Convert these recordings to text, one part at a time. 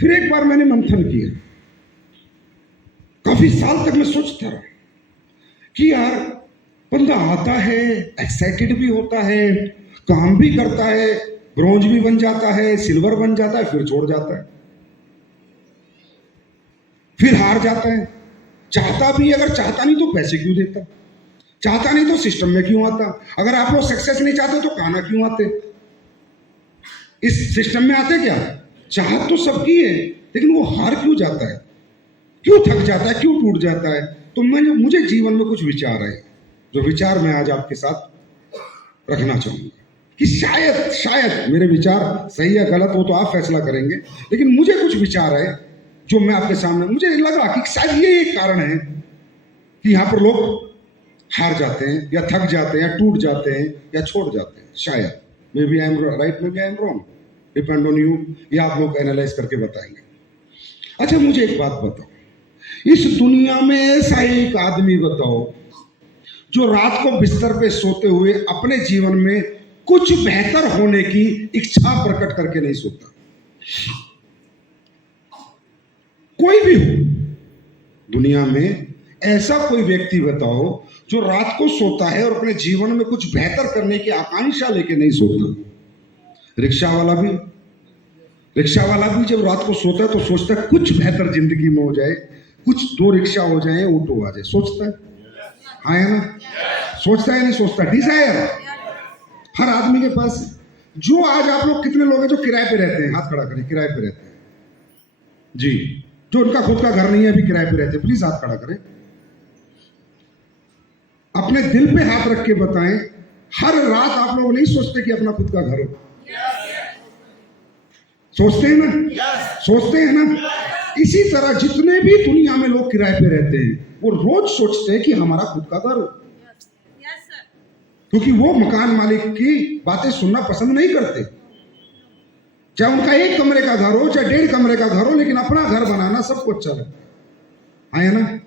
फिर एक बार मैंने मंथन किया, काफी साल तक मैं सोचता रहा कि यार बंदा आता है, एक्साइटेड भी होता है, काम भी करता है, ब्रॉन्ज भी बन जाता है, सिल्वर बन जाता है, फिर छोड़ जाता है, फिर हार जाता है। चाहता भी, अगर चाहता नहीं तो पैसे क्यों देता, चाहता नहीं तो सिस्टम में क्यों आता, अगर आप लोग सक्सेस नहीं चाहते तो खाना क्यों आते, इस सिस्टम में आते क्या? चाहत तो सबकी है, लेकिन वो हार क्यों जाता है, क्यों थक जाता है, क्यों टूट जाता है? तो मुझे जीवन में कुछ विचार है, जो विचार मैं आज आपके साथ रखना चाहूंगा कि शायद मेरे विचार सही या गलत हो तो आप फैसला करेंगे, लेकिन मुझे कुछ विचार है जो मैं आपके सामने, मुझे लगा कि शायद ये एक कारण है कि यहाँ पर लोग हार जाते हैं या थक जाते हैं या टूट जाते हैं या छोड़ जाते हैं। शायद maybe I am right, maybe I am wrong, depend on you, ये आप लोग एनालाइज करके बताएंगे। अच्छा मुझे एक बात बताओ, इस दुनिया में ऐसा एक आदमी बताओ जो रात को बिस्तर पे सोते हुए अपने जीवन में कुछ बेहतर होने की इच्छा प्रकट करके नहीं सोता। कोई भी हो दुनिया में, ऐसा कोई व्यक्ति बताओ जो रात को सोता है और अपने जीवन में कुछ बेहतर करने की आकांक्षा लेके नहीं सोता। रिक्शा वाला भी जब रात को सोता है तो सोचता है कुछ बेहतर जिंदगी में हो जाए, कुछ 2 रिक्शा हो जाए, ऑटो आ जाए, सोचता है, हाँ है ना? सोचता है नहीं सोचता? डिजायर हर आदमी के पास। जो आज आप लोग कितने लोग हैं जो किराए पे रहते हैं, हाथ खड़ा करें, किराए पे रहते हैं जी, जो उनका खुद का घर नहीं है, अभी किराए पे रहते हैं, प्लीज हाथ खड़ा करें। अपने दिल पे हाथ रख के बताएं, हर रात आप लोग नहीं सोचते कि अपना खुद का घर हो? सोचते हैं ना? सोचते हैं ना? इसी तरह जितने भी दुनिया में लोग किराए पे रहते हैं वो रोज सोचते हैं कि हमारा खुद का घर हो, क्योंकि वो मकान मालिक की बातें सुनना पसंद नहीं करते। चाहे उनका 1 कमरे का घर हो, चाहे 1.5 कमरे का घर हो, लेकिन अपना घर बनाना सबको अच्छा लगता है ना?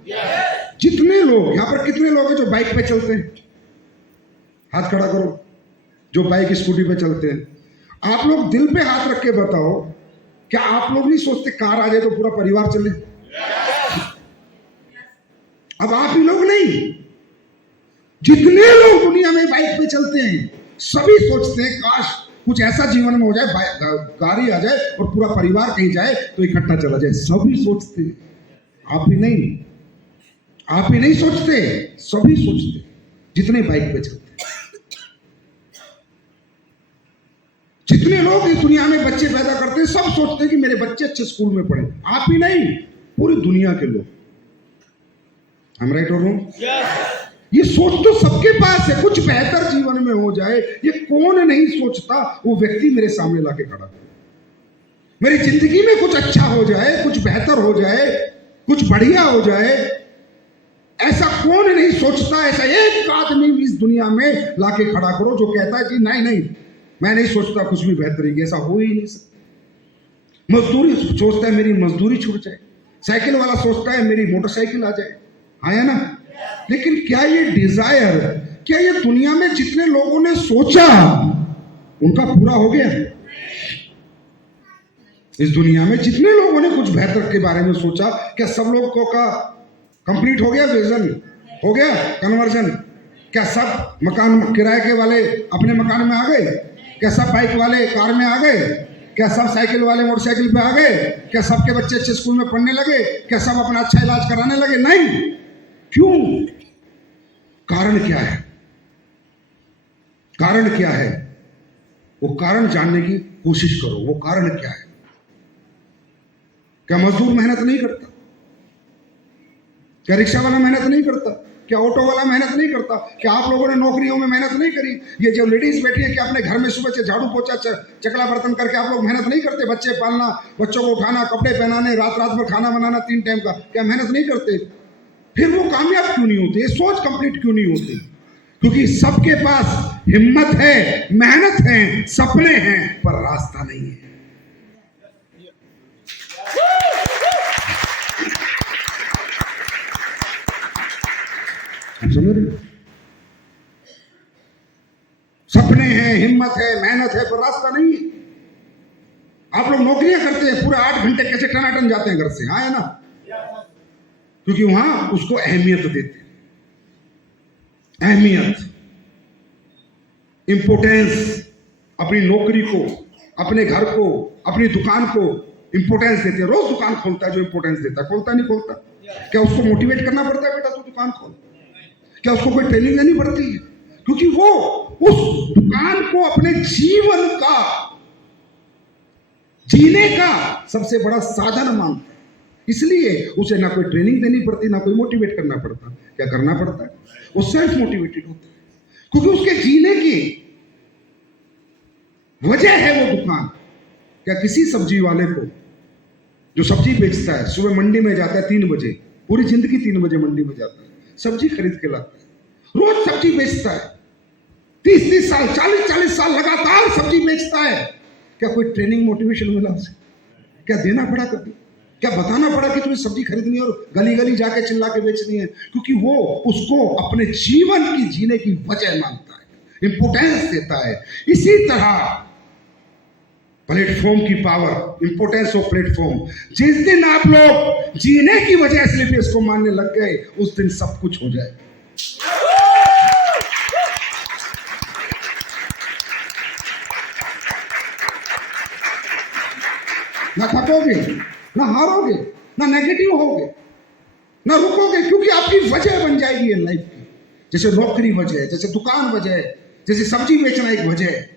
जितने लोग यहाँ पर, कितने लोग हैं जो बाइक पे चलते हैं? हाथ खड़ा करो। जो बाइक स्कूटी पे चलते हैं, आप लोग दिल पे हाथ रख के बताओ, क्या आप लोग नहीं सोचते कार आ जाए तो पूरा परिवार चले? अब आप ही लोग नहीं, जितने लोग दुनिया में बाइक पे चलते हैं सभी सोचते हैं काश कुछ ऐसा जीवन में हो जाए, गाड़ी आ जाए और पूरा परिवार कहीं जाए तो इकट्ठा चला जाए। सभी सोचते हैं, आप ही नहीं सोचते, सभी सोचते जितने बाइक पे चलते। जितने लोग इस दुनिया में बच्चे पैदा करते हैं सब सोचते हैं कि मेरे बच्चे अच्छे स्कूल में पढ़े। आप ही नहीं, पूरी दुनिया के लोग। हम राइट और रॉन्ग? ये सोच तो सबके पास है, कुछ बेहतर जीवन में हो जाए। ये कौन नहीं सोचता? वो व्यक्ति मेरे सामने लाके खड़ा करे, मेरी जिंदगी में कुछ अच्छा हो जाए, कुछ बेहतर हो जाए, कुछ बढ़िया हो जाए। ऐसा कौन नहीं सोचता? ऐसा एक आदमी इस दुनिया में लाके खड़ा करो जो कहता है कि नहीं मैं नहीं सोचता कुछ भी बेहतरी, ऐसा हो ही नहीं सकता। मजदूरी सोचता है मेरी मजदूरी छूट जाए, साइकिल वाला सोचता है मेरी मोटरसाइकिल आ जाए, है ना? लेकिन क्या ये डिजायर, क्या ये दुनिया में जितने लोगों ने सोचा उनका पूरा हो गया? इस दुनिया में जितने लोगों ने कुछ बेहतर के बारे में सोचा, क्या सब लोगों का कंप्लीट हो गया? विजन हो गया? कन्वर्जन? क्या सब मकान किराए के वाले अपने मकान में आ गए? क्या सब बाइक वाले कार में आ गए? क्या सब साइकिल वाले मोटरसाइकिल पे आ गए? क्या सबके बच्चे अच्छे स्कूल में पढ़ने लगे? क्या सब अपना अच्छा इलाज कराने लगे? नहीं। क्यों? कारण क्या है? कारण क्या है? वो कारण जानने की कोशिश करो। वो कारण क्या है? क्या मजदूर मेहनत नहीं करता? क्या रिक्शा वाला मेहनत नहीं करता? क्या ऑटो वाला मेहनत नहीं करता? क्या आप लोगों ने नौकरियों में मेहनत नहीं करी? ये जो लेडीज बैठी है, क्या अपने घर में सुबह से झाड़ू पोछा चकला बर्तन करके आप लोग मेहनत नहीं करते? बच्चे पालना, बच्चों को उठाना, कपड़े पहनाने, रात भर खाना बनाना 3 टाइम का, क्या मेहनत नहीं करते? फिर वो कामयाब क्यों नहीं होते? ये सोच कंप्लीट क्यों नहीं होती? क्योंकि सबके पास हिम्मत है, मेहनत है, सपने हैं, पर रास्ता नहीं है। समझ रहे? सपने हैं, हिम्मत है, मेहनत है, पर रास्ता नहीं है। आप लोग नौकरियां करते हैं, पूरे 8 घंटे कैसे टनाटन जाते हैं घर से, हाँ है ना, क्योंकि वहां उसको अहमियत देते हैं, अहमियत, इंपोर्टेंस, अपनी नौकरी को, अपने घर को, अपनी दुकान को इंपोर्टेंस देते हैं। रोज दुकान खोलता है जो इंपोर्टेंस देता है, खोलता नहीं खोलता? क्या उसको मोटिवेट करना पड़ता है, बेटा तू दुकान खोल? क्या उसको कोई ट्रेनिंग देनी पड़ती है? क्योंकि वो उस दुकान को अपने जीवन का, जीने का सबसे बड़ा साधन मानता है, इसलिए उसे ना कोई ट्रेनिंग देनी पड़ती, ना कोई मोटिवेट करना पड़ता। क्या करना पड़ता है? वो सेल्फ मोटिवेटेड होता है, क्योंकि उसके जीने की वजह है वो दुकान। क्या किसी सब्जी वाले को जो सब्जी बेचता है, सुबह मंडी में जाता है 3 बजे, पूरी जिंदगी 3 बजे मंडी में जाता है, सब्जी खरीद के लाता है, रोज सब्जी बेचता है, 30-30 साल, 40-40 साल लगातार सब्जी बेचता है, क्या कोई ट्रेनिंग मोटिवेशन मिला उसे? क्या देना पड़ा कभी? क्या बताना पड़ा कि तुम्हें सब्जी खरीदनी है और गली गली जाके चिल्ला के बेचनी है? क्योंकि वो उसको अपने जीवन की जीने की वजह मानता है, इंपोर्टेंस देता है। इसी तरह प्लेटफॉर्म की पावर, इंपोर्टेंस ऑफ प्लेटफॉर्म, जिस दिन आप लोग जीने की वजह से भी इसको मानने लग गए, उस दिन सब कुछ हो जाए। ना थकोगे, ना हारोगे, ना नेगेटिव होगे, ना रुकोगे, क्योंकि आपकी वजह बन जाएगी ये लाइफ की। जैसे नौकरी वजह है, जैसे दुकान वजह है, जैसे सब्जी बेचना एक वजह है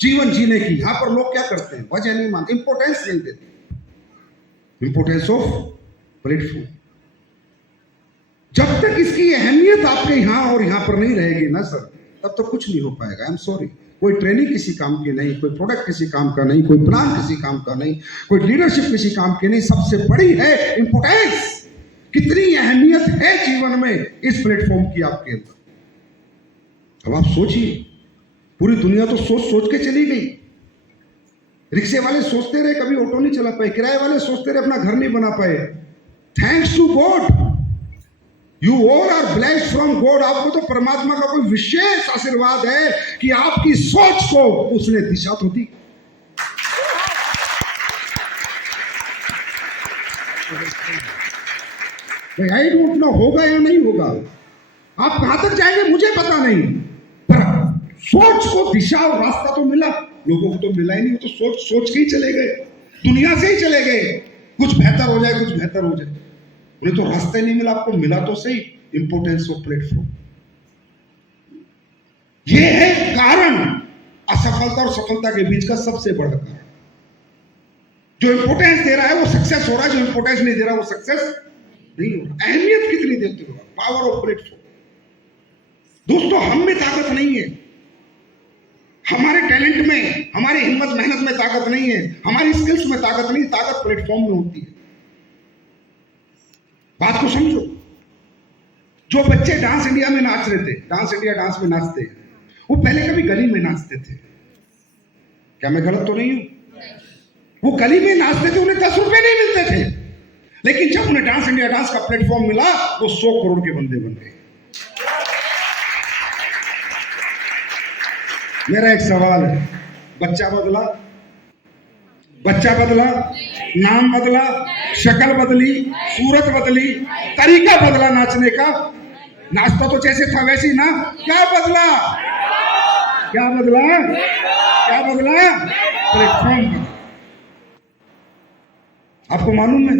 जीवन जीने की। यहां पर लोग क्या करते हैं? वजह नहीं मानते, इंपोर्टेंस नहीं देते। इंपोर्टेंस ऑफ प्लेटफॉर्म, जब तक इसकी अहमियत आपके यहां और यहां पर नहीं रहेगी ना सर, तब तक कुछ नहीं हो पाएगा। आई एम सॉरी, कोई ट्रेनिंग किसी काम की नहीं, कोई प्रोडक्ट किसी काम का नहीं, कोई प्लान किसी काम का नहीं, कोई लीडरशिप किसी काम की नहीं। सबसे बड़ी है इंपोर्टेंस, कितनी अहमियत है जीवन में इस प्लेटफॉर्म की आपके अंदर। अब आप सोचिए, पूरी दुनिया तो सोच सोच के चली गई। रिक्शे वाले सोचते रहे कभी ऑटो नहीं चला पाए, किराए वाले सोचते रहे अपना घर नहीं बना पाए। Thanks to God, you all are blessed from God. आपको तो परमात्मा का कोई विशेष आशीर्वाद है कि आपकी सोच को उसने दिशा तो दी। आई डोंट नो होगा या नहीं होगा, आप कहां तक जाएंगे मुझे पता नहीं, पर सोच को दिशा और रास्ता तो मिला। लोगों को तो मिला ही नहीं, वो तो सोच सोच के ही चले गए, दुनिया से ही चले गए, कुछ बेहतर हो जाए, कुछ बेहतर हो जाए। उन्हें तो रास्ता ही नहीं मिला। आपको मिला तो सही, इंपोर्टेंस ऑफ प्लेटफॉर्म। ये है कारण, असफलता और सफलता के बीच का सबसे बड़ा कारण। जो इंपोर्टेंस दे रहा है वो सक्सेस हो रहा है, जो इंपोर्टेंस नहीं दे रहा वो सक्सेस नहीं हो रहा। अहमियत कितनी देते हो? Power of platform. दोस्तों, हम में ताकत नहीं है, हमारे टैलेंट में, हमारी हिम्मत मेहनत में ताकत नहीं है, हमारी स्किल्स में ताकत नहीं, ताकत प्लेटफॉर्म में होती है। बात को समझो। जो बच्चे डांस इंडिया में नाच रहे थे, डांस इंडिया डांस में नाचते हैं, वो पहले कभी गली में नाचते थे। क्या मैं गलत तो नहीं हूं? वो गली में नाचते थे, उन्हें 10 रुपए नहीं मिलते थे, लेकिन जब उन्हें डांस इंडिया डांस का प्लेटफॉर्म मिला, वो 100 करोड़ के बंदे बन गए। मेरा एक सवाल है, बच्चा बदला? बच्चा बदला, नाम बदला, शक्ल बदली, सूरत बदली, तरीका बदला नाचने का। नाचता तो जैसे था वैसे ही ना। क्या बदला? क्या बदला? क्या बदला? प्लेटफॉर्म बदला। आपको मालूम है,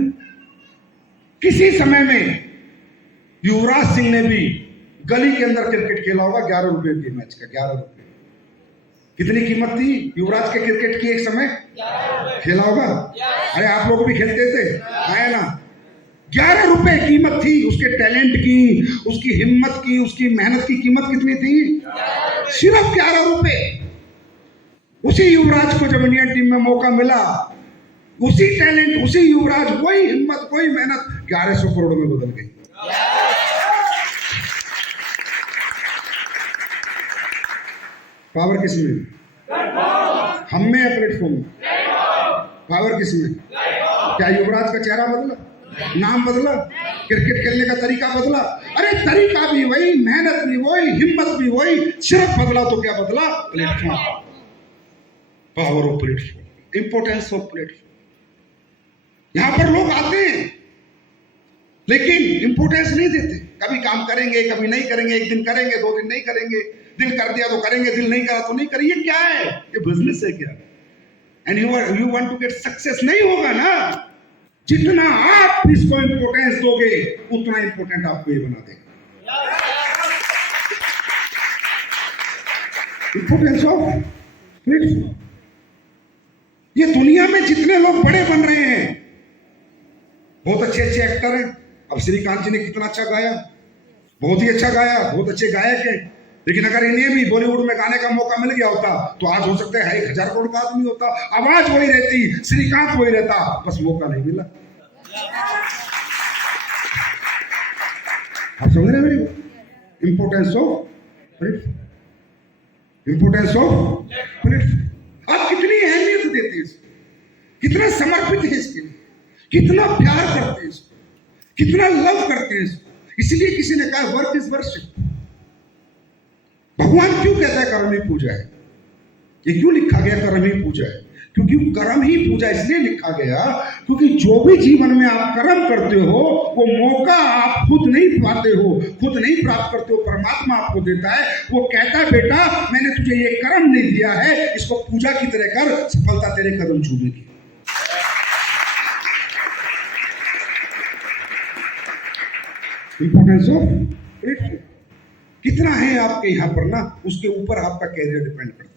किसी समय में युवराज सिंह ने भी गली के अंदर क्रिकेट खेला होगा, 11 रुपए के मैच का, 11 रुपए। कितनी कीमत थी युवराज के क्रिकेट की? एक समय खेला होगा। अरे आप लोग भी खेलते थे, है ना? 11 रुपए कीमत थी उसके टैलेंट की, उसकी हिम्मत की, उसकी मेहनत की कीमत कितनी थी? सिर्फ 11 रुपए। उसी युवराज को जब इंडियन टीम में मौका मिला, उसी टैलेंट, उसी युवराज, वही हिम्मत, वही मेहनत 1100 करोड़ में बदल गई। पावर किसमें? हम में या प्लेटफॉर्म में? पावर किसमें? क्या युवराज का चेहरा बदला, नाम बदला, क्रिकेट खेलने का तरीका बदला? अरे तरीका भी वही, मेहनत भी वही, हिम्मत भी वही, सिर्फ बदला तो क्या बदला? Platform. Power of platform. Importance of platform. यहां पर लोग आते हैं लेकिन इंपोर्टेंस नहीं देते। कभी काम करेंगे, कभी नहीं करेंगे, एक दिन करेंगे, 2 दिन नहीं करेंगे, दिल कर दिया तो करेंगे, दिल नहीं करा तो नहीं करेंगे। ये क्या है? ये बिजनेस है क्या? And you want to get success? नहीं होगा ना। जितना आप इसको इंपोर्टेंस दोगे उतना इंपोर्टेंट आपको ये बना देगा। Importance of platform. ये दुनिया में जितने लोग बड़े बन रहे हैं, बहुत अच्छे अच्छे एक्टर हैं। अब श्रीकांत जी ने कितना अच्छा गाया, बहुत ही अच्छा गाया, बहुत अच्छे गायक हैं। लेकिन अगर इन्हें भी बॉलीवुड में गाने का मौका मिल गया होता तो आज हो सकता है 1,000 करोड़ का आदमी होता, आवाज वही रहती, श्रीकांत वही रहता, बस मौका नहीं मिला। आप समझ रहे मेरी? Importance of platform, importance of platform. आप कितनी अहमियत देते हैं इसको, कितना समर्पित है इसके लिए, कितना प्यार करते हैं इसको, कितना लव करते हैं इसको। इसलिए किसी ने कहा वर्क इज वर्शिप। भगवान क्यों कहता है कर्म ही पूजा है? ये क्यों लिखा गया कर्म ही पूजा है? क्योंकि कर्म ही पूजा इसलिए लिखा गया क्योंकि जो भी जीवन में आप कर्म करते हो वो मौका आप खुद नहीं पाते हो, खुद नहीं प्राप्त करते हो, परमात्मा आपको देता है। वो कहता है बेटा मैंने तुझे ये कर्म नहीं दिया है, इसको पूजा की तरह कर, सफलता तेरे कदम छूएगी। इंपोर्टेंस ऑफ प्लेटफॉर्म कितना है आपके यहां पर ना, उसके ऊपर आपका कैरियर डिपेंड करता है।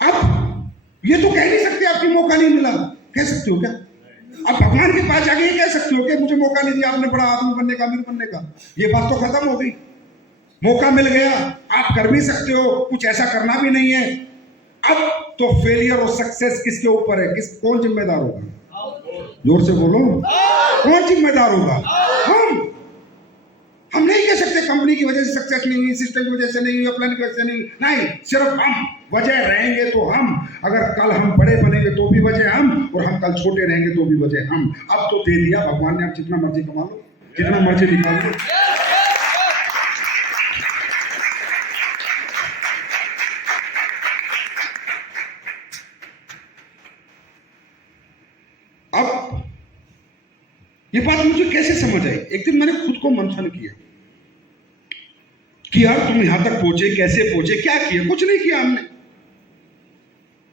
आप ये तो कह नहीं सकते आपको मौका नहीं मिला, कह सकते हो क्या? आप भगवान के पास जाके ये कह सकते हो कि मुझे मौका नहीं दिया आपने बड़ा आदमी बनने का, अमीर बनने का? ये बात तो खत्म हो गई। मौका मिल गया, आप कर भी सकते हो, कुछ ऐसा करना भी नहीं है। अब तो फेलियर और सक्सेस किसके ऊपर है? कौन जिम्मेदार होगा? जोर से बोलो, कौन जिम्मेदार होगा? हम नहीं कह सकते कंपनी की वजह से सक्सेस नहीं हुई, सिस्टम की वजह से नहीं हुई, प्लान की वजह से नहीं, सिर्फ हम वजह रहेंगे तो हम। अगर कल हम बड़े बनेंगे तो भी वजह हम, और हम कल छोटे रहेंगे तो भी वजह हम। अब तो दे दिया भगवान ने, अब जितना मर्जी कमा लो, जितना मर्जी निकाल लो। अब ये बात मुझे कैसे समझ आई? एक दिन मैंने खुद को मंथन किया कि यार तुम यहां तक पहुंचे, कैसे पहुंचे, क्या किया? कुछ नहीं किया हमने।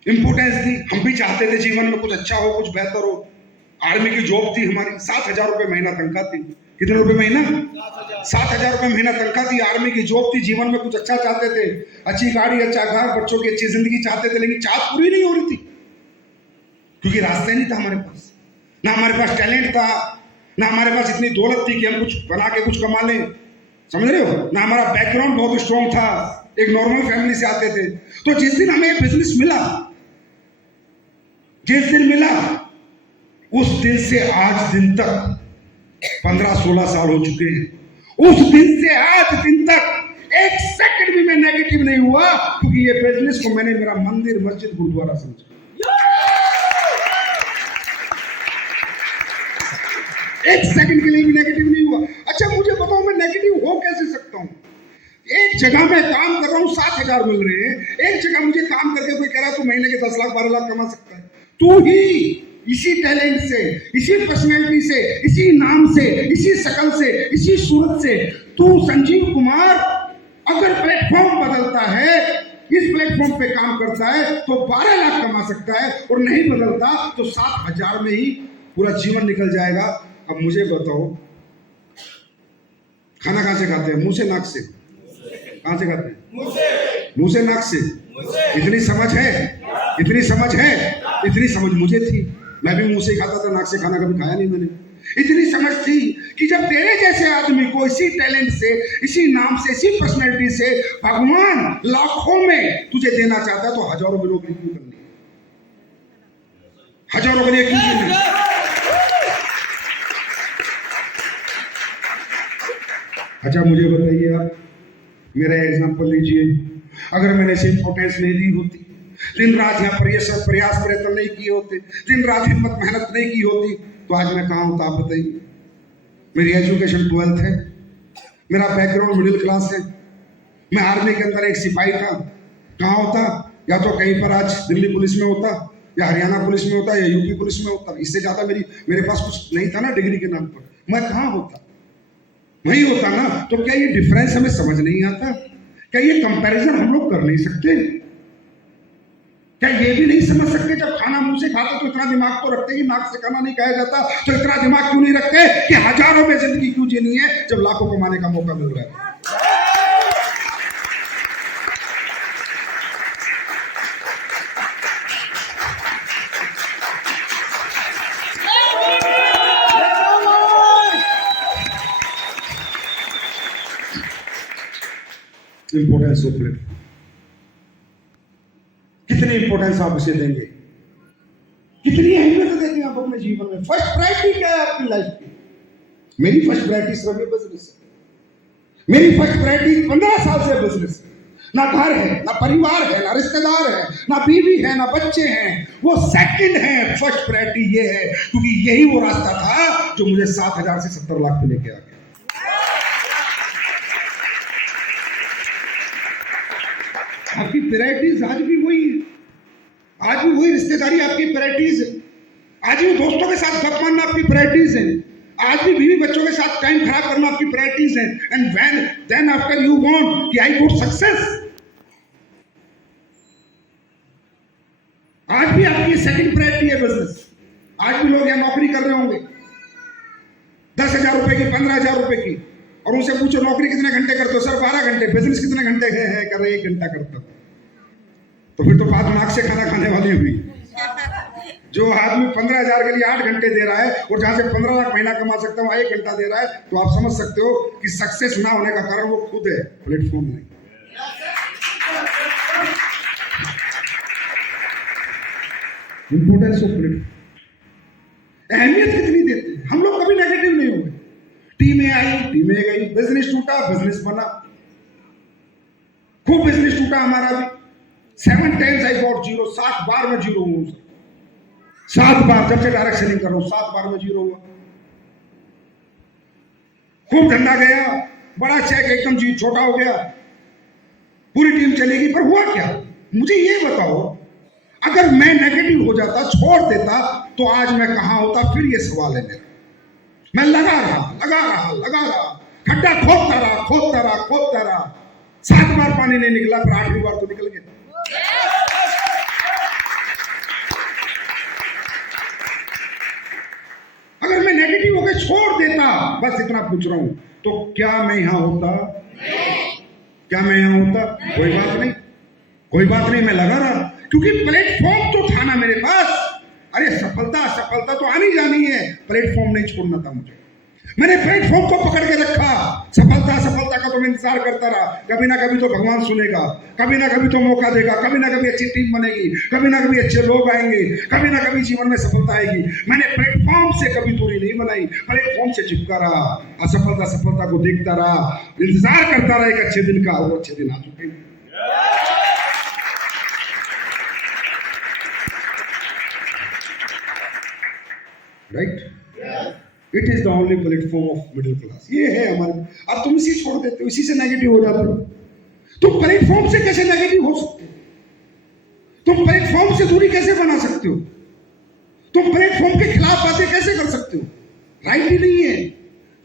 इंपोर्टेंस दी, हम भी चाहते थे जीवन में कुछ अच्छा हो, कुछ बेहतर हो। आर्मी की जॉब थी हमारी, 7,000 रुपए महीना तनख्वाह थी। कितने रुपए महीना? 7,000 रुपए महीना तनख्वाह थी। आर्मी की जॉब थी, जीवन में कुछ अच्छा चाहते थे, अच्छी गाड़ी, अच्छा घर, बच्चों की अच्छी जिंदगी चाहते थे, लेकिन चाहत पूरी नहीं हो रही थी क्योंकि रास्ता नहीं था हमारे पास। ना हमारे पास टैलेंट था, ना हमारे पास इतनी दौलत थी कि हम कुछ बना के कुछ कमा लें, समझ रहे हो? ना हमारा बैकग्राउंड बहुत स्ट्रॉन्ग था, एक नॉर्मल फैमिली से आते थे। तो जिस दिन हमें बिजनेस मिला, जिस दिन मिला, उस दिन से आज दिन तक 15-16 साल हो चुके हैं। उस दिन से आज दिन तक एक सेकंड भी मैं नेगेटिव नहीं हुआ, क्योंकि ये बिजनेस को मैंने मेरा मंदिर, मस्जिद, गुरुद्वारा समझा। एक सेकंड के लिए भी नेगेटिव नहीं हुआ। अच्छा मुझे बताओ मैं नेगेटिव हो कैसे सकता हूं? एक जगह में काम कर रहा हूं, 7,000 मिल रहे हैं। एक जगह मुझे काम करके कोई कह रहा है तो महीने के 10 लाख 12 लाख कमा सकता है। तू ही इसी टैलेंट से, इसी पर्सनैलिटी से, इसी नाम से, इसी शकल से, इसी सूरत से तू संजीव कुमार अगर प्लेटफॉर्म बदलता है, इस प्लेटफॉर्म पे काम करता है तो 12 लाख कमा सकता है, और नहीं बदलता तो 7,000 में ही पूरा जीवन निकल जाएगा। अब मुझे बताओ खाना कहां से खाते हैं? मुंह से, नाक से? कहां से खाते हैं? मुंह से, नाक से। इतनी समझ है, इतनी समझ है, इतनी समझ मुझे थी। मैं भी मुंह से खाता था, नाक से खाना कभी खाया नहीं मैंने। इतनी समझ थी कि जब तेरे जैसे आदमी को इसी टैलेंट से, इसी नाम से, इसी पर्सनैलिटी से भगवान लाखों में तुझे देना चाहता है तो हजारों में नौकरी क्यों करनी? हजारों के लिए क्यों करनी? अच्छा मुझे बताइए, आप मेरा एग्जांपल लीजिए। अगर मैंने इसे इंपोर्टेंस नहीं दी होती, दिन रात यहाँ प्रयास प्रयत्न नहीं किए होते, दिन रात हिम्मत मेहनत नहीं की होती, तो आज मैं कहाँ होता? आप बताइए। मेरी एजुकेशन 12th है, मेरा बैकग्राउंड मिडिल क्लास है, मैं आर्मी के अंदर एक सिपाही था, कहाँ होता? या तो कहीं पर आज दिल्ली पुलिस में होता, या हरियाणा पुलिस में होता, या यूपी पुलिस में होता। इससे ज्यादा मेरे पास कुछ नहीं था ना डिग्री के नाम पर, मैं कहाँ होता, वही होता ना। तो क्या ये डिफरेंस हमें समझ नहीं आता? क्या ये कंपैरिजन हम लोग कर नहीं सकते? क्या ये भी नहीं समझ सकते जब खाना मुंह से खाते तो इतना दिमाग तो रखते कि नाक से खाना नहीं खाया जाता, तो इतना दिमाग क्यों नहीं रखते कि हजारों में जिंदगी क्यों जीनी है जब लाखों कमाने का मौका मिल रहा है? इंपोर्टेंस ऑफ प्लेटफॉर्म, कितनी इंपोर्टेंस आप इसे देंगे, कितनी अहमियत देंगे आप अपने जीवन में? फर्स्ट प्रायोरिटी क्या है आपकी लाइफ की? मेरी फर्स्ट प्रायोरिटी सिर्फ बिजनेस है। मेरी फर्स्ट प्रायोरिटी 15 साल से बिजनेस है। ना घर है, ना परिवार है, ना रिश्तेदार है, ना बीवी है, ना बच्चे हैं, वो सेकंड है। फर्स्ट प्रायोरिटी ये है, क्योंकि यही वो रास्ता था जो मुझे 7,000 से 70 लाख पे लेके आ गया। आपकी प्रायोरिटीज आज भी वही है, आज भी वही रिश्तेदारी आपकी प्रायोरिटीज है, आज भी दोस्तों के साथ गप मारना आपकी प्रायोरिटीज है, आज भी बीवी बच्चों के साथ टाइम खराब करना आपकी प्रायोरिटीज है। And when then after you want कि आई गुड सक्सेस, आज भी आपकी सेकंड प्रायोरिटी है बिजनेस। आज भी लोग यहाँ नौकरी कर रहे होंगे 10,000 रुपए की, 15,000 रुपए की, और उनसे पूछो नौकरी कितने घंटे करते हो? सर 12 घंटे। बिजनेस कितने घंटे है? कर रहे 1 घंटा करता। तो फिर तो बात नाक से खाना खाने वाली हुई। जो आदमी 15,000 के लिए 8 घंटे दे रहा है और जहां से 15 लाख महीना कमा सकता है वहां 1 घंटा दे रहा है, तो आप समझ सकते हो कि सक्सेस ना होने का कारण वो खुद है, प्लेटफॉर्म नहीं। इंपोर्टेंस ऑफ प्लेटफॉर्म, अहमियत कितनी देते हैं हम लोग? कभी नेगेटिव नहीं हुए। टीमें आई, टीमें गई, बिजनेस टूटा, बिजनेस बना, खूब बिजनेस टूटा हमारा भी। 7 times I got zero, 7 बार में जीरो हूं, 7 बार जब से डायरेक्ट सेलिंग कर रहा हूं 7 बार में जीरो हुआ। खूब धंधा गया, बड़ा चेक एकदम जी छोटा हो गया, पूरी टीम चलेगी, पर हुआ क्या? मुझे ये बताओ, अगर मैं नेगेटिव हो जाता, छोड़ देता, तो आज मैं कहां होता? फिर ये सवाल है मेरा। मैं लगा रहा, खड्डा खोदता रहा, 7 बार पानी नहीं निकला, पर 8वीं बार तो निकल गया। अगर मैं नेगेटिव होकर छोड़ देता, बस इतना पूछ रहा हूं, तो क्या मैं यहां होता? क्या मैं यहां होता? कोई बात नहीं, मैं लगा रहा, क्योंकि प्लेटफॉर्म तो था ना मेरे पास। अरे सफलता तो आनी जानी है, प्लेटफॉर्म नहीं छोड़ना था मुझे। मैंने प्लेटफॉर्म को पकड़ के रखा। सफलता का तो मैं इंतजार करता रहा, कभी ना कभी तो भगवान सुनेगा, कभी ना कभी तो मौका देगा, कभी ना कभी अच्छी टीम बनेगी, कभी ना कभी अच्छे लोग आएंगे, कभी ना कभी जीवन में सफलता आएगी। मैंने प्लेटफॉर्म से कभी दूरी नहीं बनाई, प्लेटफॉर्म से चिपका रहा, असफलता को देखता रहा, इंतजार करता रहा एक अच्छे दिन का, और अच्छे दिन आ चुके। Right, it is the only platform of middle class. ये है हमारे। अब तुम इसी छोड़ देते हो, इसी से नेगेटिव हो जाते हो। तुम प्लेटफॉर्म से कैसे नेगेटिव हो सकते हो? तुम प्लेटफॉर्म से दूरी कैसे बना सकते हो? तुम प्लेटफॉर्म के खिलाफ बातें कैसे कर सकते हो? राइट ही नहीं है।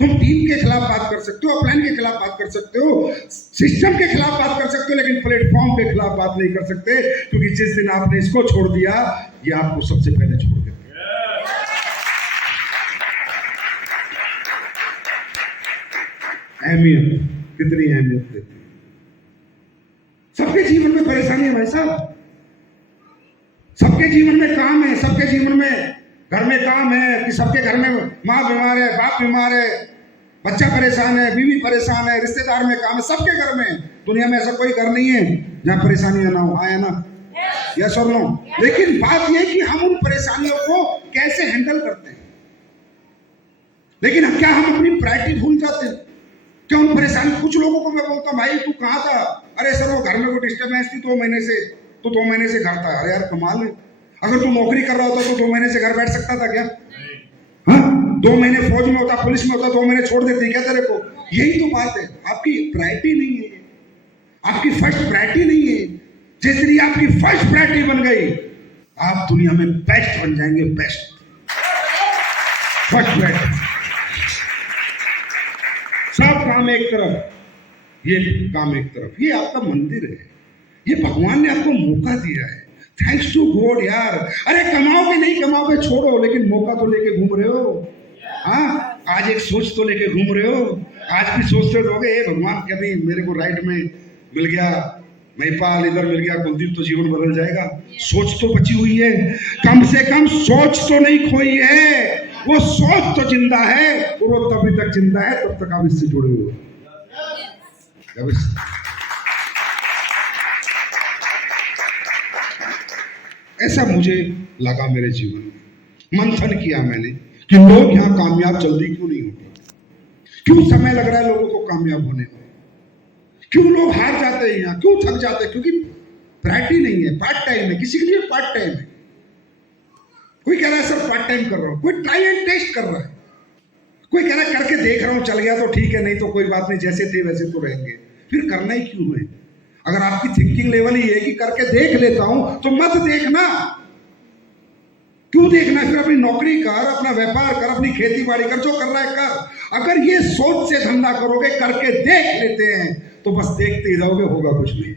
तुम टीम के खिलाफ बात कर सकते हो, प्लान के खिलाफ बात कर सकते हो, सिस्टम के खिलाफ बात कर सकते हो, लेकिन प्लेटफॉर्म के खिलाफ बात नहीं कर सकते, क्योंकि जिस दिन आपने इसको छोड़ दिया, ये आपको सबसे पहले छोड़ देगा। अहमियत, कितनी अहमियत देती है। सबके जीवन में परेशानी है भाई साहब, सबके जीवन में काम है, सबके जीवन में घर में काम है, कि सबके घर में माँ बीमार है, बाप बीमार है, बच्चा परेशान है, बीवी परेशान है, रिश्तेदार में काम है, सबके घर में। दुनिया में ऐसा कोई घर नहीं है जहां परेशानियां ना हो। आया ना? यस और नो? लेकिन बात यह कि हम उन परेशानियों को कैसे हैंडल करते हैं। लेकिन क्या हम अपनी प्रायोरिटी भूल जाते हैं? क्या उन परेशानी? कुछ लोगों को मैं बोलता हूँ, भाई तू कहाँ था? अरे सर वो घर में कोई डिस्टर्बेंस थी, 2 महीने से, तो 2 महीने से घर था। अरे यार कमाल है, अगर तू नौकरी कर रहा होता तो 2 महीने से घर बैठ सकता था क्या? हाँ, 2 महीने फौज में होता, पुलिस में होता, 2 महीने छोड़ देते क्या तेरे को? यही तो बात है, आपकी प्रायोरिटी नहीं है, आपकी फर्स्ट प्रायोरिटी नहीं है। जिस दिन ये आपकी फर्स्ट प्रायोरिटी बन गई, आप दुनिया में बेस्ट बन जाएंगे, बेस्ट। First priority. सब काम एक तरफ, ये काम एक तरफ। ये आपका मंदिर है, ये भगवान ने आपको मौका दिया है। थैंक्स टू गॉड यार। अरे कमाओगे नहीं कमाओगे छोड़ो, लेकिन मौका तो लेके घूम रहे हो। हाँ, आज एक सोच तो लेके घूम रहे हो। आज भी सोचते रहोगे, भगवान कभी मेरे को राइट में मिल गया, महिपाल इधर मिल गया, कुलदीप, तो जीवन बदल जाएगा। सोच तो बची हुई है, कम से कम सोच तो नहीं खोई है। वो सोच तो जिंदा है, और वो तभी तक जिंदा है तब तक आप इससे जुड़े हुए। ऐसा मुझे लगा मेरे जीवन में। मंथन किया मैंने कि लोग यहाँ कामयाब जल्दी क्यों नहीं होते, क्यों समय लग रहा है लोगों को कामयाब होने में, क्यों लोग हार जाते हैं यहाँ, क्यों थक जाते हैं? क्योंकि वैरायटी नहीं है, पार्ट टाइम है। किसी के लिए पार्ट टाइम है, कोई कह रहा है सर पार्ट टाइम कर रहा हूं, कोई ट्राई एंड टेस्ट कर रहा है, कोई कह रहा है करके देख रहा हूं, चल गया तो ठीक है, नहीं तो कोई बात नहीं, जैसे थे वैसे तो रहेंगे। फिर करना ही क्यों है? अगर आपकी थिंकिंग लेवल ही है कि करके देख लेता हूं, तो मत देखना। क्यों देखना? फिर अपनी नौकरी कर, अपना व्यापार कर, अपनी खेती बाड़ी कर, जो कर रहा है कर। अगर ये सोच से धंधा करोगे, करके देख लेते हैं, तो बस देखते ही रहोगे, होगा कुछ नहीं।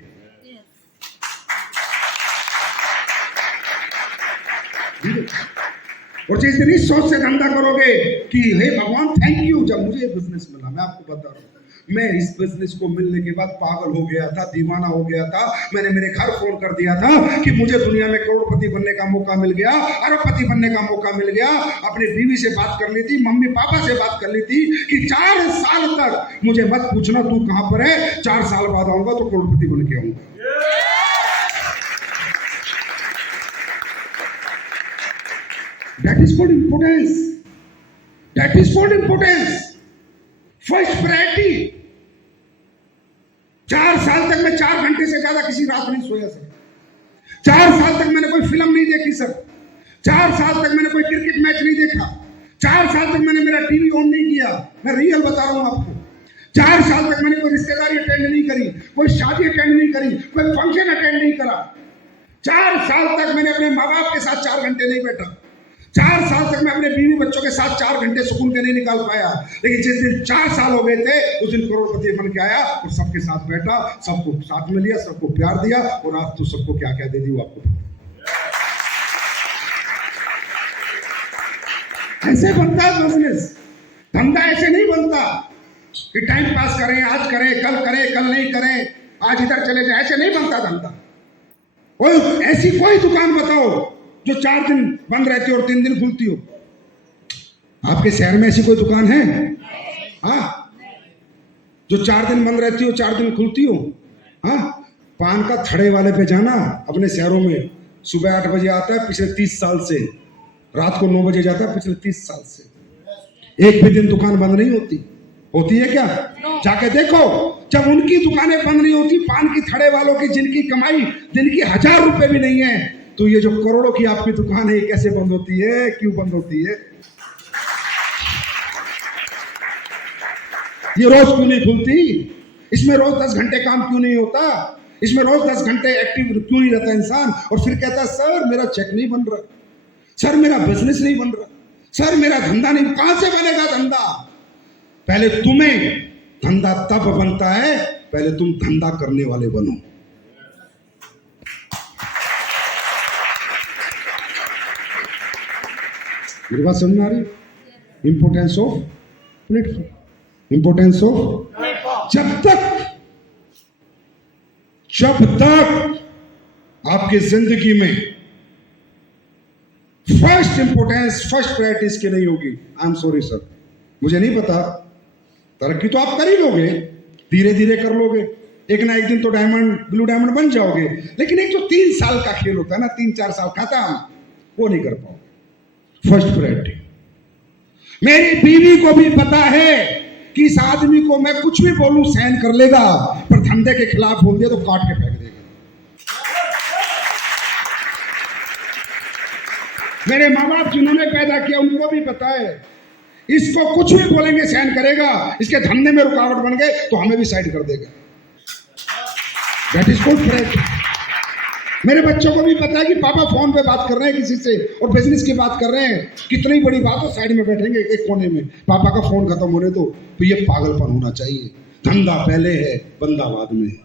और जिस दिन इस सोच से धंधा करोगे कि हे भगवान थैंक यू, जब मुझे बिजनेस मिला, मैं आपको बता रहा हूं, मैं इस बिजनेस को मिलने के बाद पागल हो गया था, दीवाना हो गया था। मैंने मेरे घर फोन कर दिया था कि मुझे दुनिया में करोड़पति बनने का मौका मिल गया, अरबपति बनने का मौका मिल गया। अपनी बीवी से बात कर ली थी, मम्मी पापा से बात कर ली थी कि 4 साल तक मुझे मत पूछना तू कहां पर है, 4 साल बाद आऊंगा तो करोड़पति बन के आऊंगा। That is called importance. That is called importance. First priority. 4 साल तक मैं 4 घंटे से ज्यादा किसी रात नहीं सोया सर। 4 साल तक मैंने कोई फिल्म नहीं देखी सर। 4 साल तक मैंने कोई क्रिकेट मैच नहीं देखा। 4 साल तक मैंने मेरा टीवी ऑन नहीं किया। मैं रियल बता रहा हूं आपको। 4 साल तक मैंने कोई रिश्तेदारी अटेंड नहीं करी, कोई शादी अटेंड नहीं करी, कोई फंक्शन अटेंड नहीं करा। 4 साल तक मैंने अपने माँ बाप के साथ 4 घंटे नहीं बैठा। 4 साल तक मैं अपने बीवी बच्चों के साथ 4 घंटे सुकून के नहीं निकाल पाया। लेकिन जिस दिन 4 साल हो गए थे, उस दिन करोड़पति बन के आया और सबके साथ बैठा, सबको साथ में लिया, सबको प्यार दिया, और आज तो सबको क्या क्या दे दी वो आपको पता। ऐसे बनता है बिजनेस, धंधा ऐसे नहीं बनता कि टाइम पास करें, आज करें, कल नहीं करें, आज इधर चले जाए, ऐसे नहीं बनता धंधा। कोई ऐसी कोई दुकान बताओ जो 4 दिन बंद रहती हो और 3 दिन खुलती हो? आपके शहर में ऐसी कोई दुकान है? हाँ, जो 4 दिन बंद रहती हो, 4 दिन खुलती हो? हाँ, पान का थड़े वाले पे जाना अपने शहरों में, सुबह 8 बजे आता है पिछले 30 साल से, रात को 9 बजे जाता है पिछले 30 साल से। एक भी दिन दुकान बंद नहीं होती। होती है क्या? जाके देखो, जब उनकी दुकानें बंद नहीं होती, पान की थड़े वालों की जिनकी कमाई दिन की 1000 रुपए भी नहीं है, तो ये जो करोड़ों की आपकी दुकान है, ये कैसे बंद होती है? क्यों बंद होती है? ये रोज क्यों नहीं खुलती? इसमें रोज 10 घंटे काम क्यों नहीं होता? इसमें रोज 10 घंटे एक्टिव क्यों नहीं रहता इंसान? और फिर कहता है सर मेरा चेक नहीं बन रहा, सर मेरा बिजनेस नहीं बन रहा, सर मेरा धंधा नहीं। कहां से बनेगा धंधा? पहले तुम्हें धंधा तब बनता है, पहले तुम धंधा करने वाले बनो। मेरी बात समझ में आ रही है? Importance of platform, importance of जब तक आपकी जिंदगी में फर्स्ट इंपोर्टेंस, फर्स्ट प्रायोरिटी इसकी नहीं होगी, आई एम सॉरी सर, मुझे नहीं पता। तरक्की तो आप कर ही लोगे, धीरे धीरे कर लोगे, एक ना एक दिन तो डायमंड, ब्लू डायमंड बन जाओगे। लेकिन एक जो 3 साल का खेल होता है ना, 3-4 साल खत्म, वो नहीं कर पाओगे। First priority. मेरी बीवी को भी पता है कि इस आदमी को मैं कुछ भी बोलूं सहन कर लेगा, पर धंधे के खिलाफ बोल दिया तो काट के फेंक देगा। मेरे माँ बाप जिन्होंने पैदा किया उनको भी पता है, इसको कुछ भी बोलेंगे सहन करेगा, इसके धंधे में रुकावट बन गए तो हमें भी साइड कर देगा। That is called priority. मेरे बच्चों को भी पता है कि पापा फोन पे बात कर रहे हैं किसी से और बिजनेस की बात कर रहे हैं, कितनी बड़ी बात हो, साइड में बैठेंगे एक कोने में, पापा का फोन खत्म होने दो। तो ये पागलपन होना चाहिए। धंधा पहले है, बंदा बाद में है।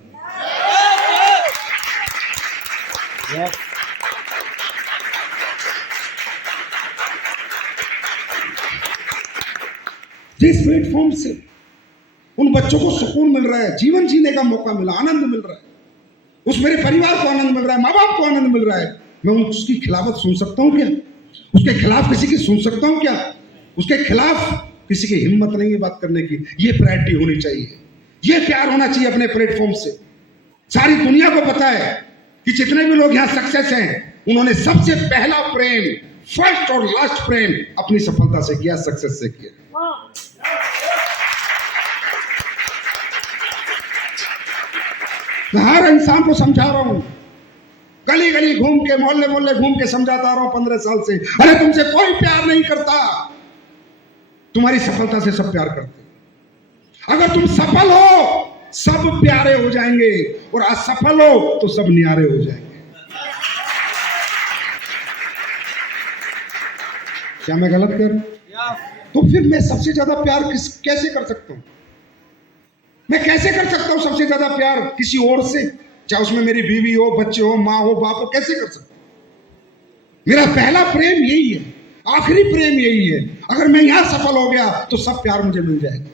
जिस प्लेटफॉर्म से उन बच्चों को सुकून मिल रहा है, जीवन जीने का मौका मिला, आनंद मिल रहा है, उस मेरे परिवार को आनंद मिल रहा है, माँ बाप को आनंद मिल रहा है, मैं उसकी खिलाफत सुन सकता हूँ क्या? उसके खिलाफ किसी की सुन सकता हूँ क्या? उसके खिलाफ किसी की हिम्मत नहीं है बात करने की। ये प्रायोरिटी होनी चाहिए, ये प्यार होना चाहिए अपने प्लेटफॉर्म से। सारी दुनिया को पता है कि जितने भी लोग यहाँ सक्सेस हैं, उन्होंने सबसे पहला प्रेम, फर्स्ट और लास्ट प्रेम अपनी सफलता से किया, सक्सेस से किया। मैं हर इंसान को समझा रहा हूं, गली गली घूम के, मोहल्ले मोहल्ले घूम के समझाता रहा हूं 15 साल से। अरे तुमसे कोई प्यार नहीं करता, तुम्हारी सफलता से सब प्यार करते। अगर तुम सफल हो सब प्यारे हो जाएंगे, और असफल हो तो सब न्यारे हो जाएंगे। क्या मैं गलत कर? तो फिर मैं सबसे ज्यादा प्यार कैसे कर सकता हूं? मैं कैसे कर सकता हूं सबसे ज्यादा प्यार किसी और से? चाहे उसमें मेरी बीवी हो, बच्चे हो, माँ हो, बाप हो, कैसे कर सकता हूं? मेरा पहला प्रेम यही है, आखिरी प्रेम यही है। अगर मैं यहां सफल हो गया तो सब प्यार मुझे मिल जाएगा।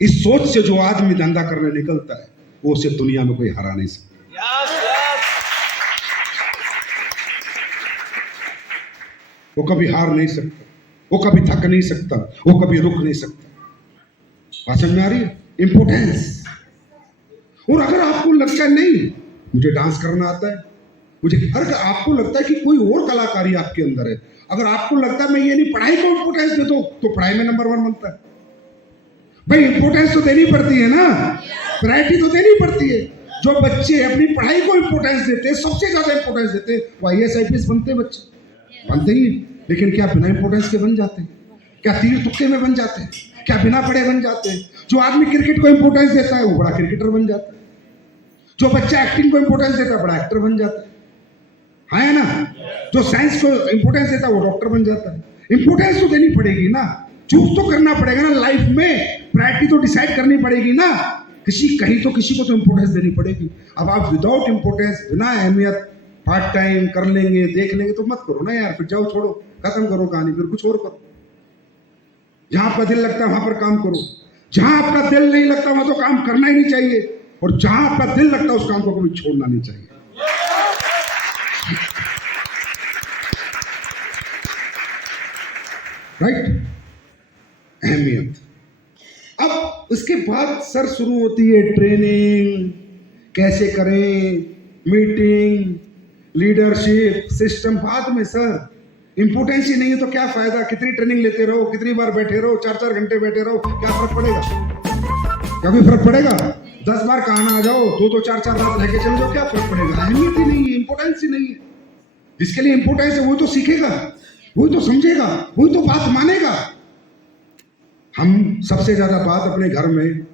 इस सोच से जो आदमी धंधा करने निकलता है, वो उसे दुनिया में कोई हरा नहीं सकता। वो कभी हार नहीं सकता, वो कभी थक नहीं सकता, वो कभी रुक नहीं सकता। समझ में आ रही है? इंपोर्टेंस। और अगर आपको लगता है नहीं मुझे डांस करना आता है, मुझे, अगर आपको लगता है कि कोई और कलाकारी आपके अंदर है, अगर आपको लगता है मैं ये नहीं, पढ़ाई को इंपोर्टेंस दे दो, तो पढ़ाई में नंबर 1 बनता है। भाई इंपोर्टेंस तो देनी पड़ती है ना, प्रायोरिटी तो देनी पड़ती है। जो बच्चे अपनी पढ़ाई को इंपोर्टेंस देते हैं, सबसे ज्यादा इंपोर्टेंस देते हैं, वो IAS IPS बनते हैं। बच्चे बनते ही, लेकिन क्या बिना इंपोर्टेंस के बन जाते हैं? क्या तीर तुक्के में बन जाते हैं? क्या बिना पढ़े बन जाते हैं? जो आदमी क्रिकेट को इंपोर्टेंस देता है वो बड़ा क्रिकेटर बन जाता है। जो बच्चा एक्टिंग को इंपोर्टेंस देता है बड़ा एक्टर बन जाता है ना? जो साइंस को इंपोर्टेंस देता है वो डॉक्टर बन जाता है। इंपोर्टेंस तो देनी पड़ेगी ना, चूज तो करना पड़ेगा ना लाइफ में, प्रायोरिटी तो डिसाइड करनी पड़ेगी ना। कहीं तो किसी को तो इंपोर्टेंस देनी पड़ेगी। अब आप विदाउट इंपोर्टेंस, बिना अहमियत, पार्ट टाइम कर लेंगे, देख लेंगे, तो मत करो ना यार। फिर जाओ, छोड़ो, खत्म करो कहानी, फिर कुछ और करो। जहां आपका दिल लगता है वहां पर काम करो। जहां आपका दिल नहीं लगता वहां तो काम करना ही नहीं चाहिए, और जहां आपका दिल लगता है उस काम को कभी छोड़ना नहीं चाहिए। राइट? अहमियत। अब उसके बाद सर शुरू होती है ट्रेनिंग, कैसे करें, मीटिंग, लीडरशिप सिस्टम। बाद में सर इंपोर्टेंस ही नहीं है तो क्या फायदा? कितनी ट्रेनिंग लेते रहो, कितनी बार बैठे रहो, 4-4 घंटे बैठे रहो, क्या फर्क पड़ेगा? क्या कोई फर्क पड़ेगा? 10 बार कहना आ जाओ, 2-2, 4-4 रात रह के चले जाओ, क्या फर्क पड़ेगा? अहमियत ही नहीं है, इंपोर्टेंस ही नहीं है। जिसके लिए इंपोर्टेंस है वो तो सीखेगा, वही तो समझेगा, वही तो बात मानेगा। हम सबसे ज्यादा बात अपने घर में,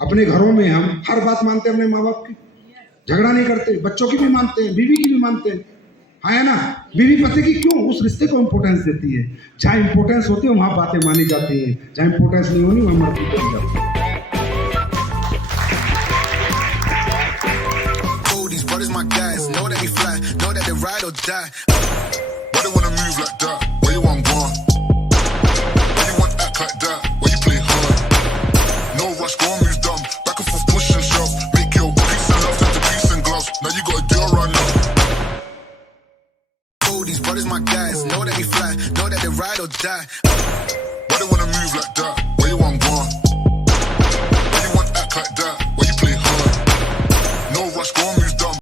अपने घरों में हम हर बात मानते हैं अपने माँ बाप की, झगड़ा नहीं करते, बच्चों की भी मानते हैं, बीवी की भी मानते हैं, है ना? बीवी पति की क्यों? उस रिश्ते को इंपोर्टेंस देती है। जहाँ इंपोर्टेंस होती है वहां बातें मानी जाती है, जहाँ इंपोर्टेंस नहीं होनी वहां मर्जी बन जाती है। These brothers my guys, know that we fly, know that they ride or die. Why they wanna move like that?